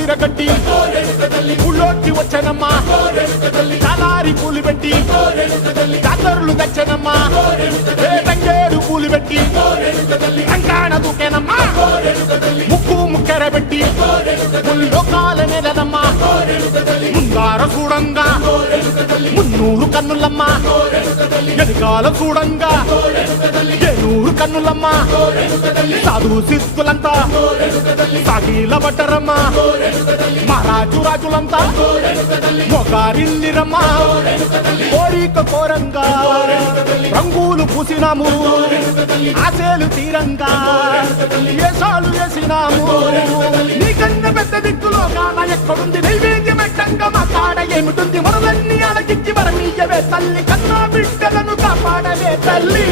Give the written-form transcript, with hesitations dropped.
విరగట్టి ఊళ్ళోకి వచ్చనమ్మా చాలారి పూలు పెట్టి జాతరులు తెచ్చనమ్మా తంగేడు పూలు పెట్టి రంగాణ దూకేనమ్మా ముక్కు ముక్కెర పెట్టి ముల్లోకాల నెలనమ్మా ముందార చూడంగా మున్నూరు కన్నులమ్మా ఎనకాల చూడంగా ఏనూరు కన్నులమ్మా సాధు సిద్ధులంతా సాగిల పట్టరమ్మా మహారాజు రాజులంతా మొగారిల్లిరమ్మా కోరిక కోరంగా రంగులు పూసినాము ఆశలు తీరంగా ఏసాలు వేసినాము నీకన్నా పెద్ద దిక్కులో కాన ఎక్కడుంది నైవేద్యం ఎట్టంగా మా కాడ ఏమిటుంది మనలన్నీ అలకించి మరణీయవే తల్లి కన్నా బిడ్డలను కాపాడవే తల్లి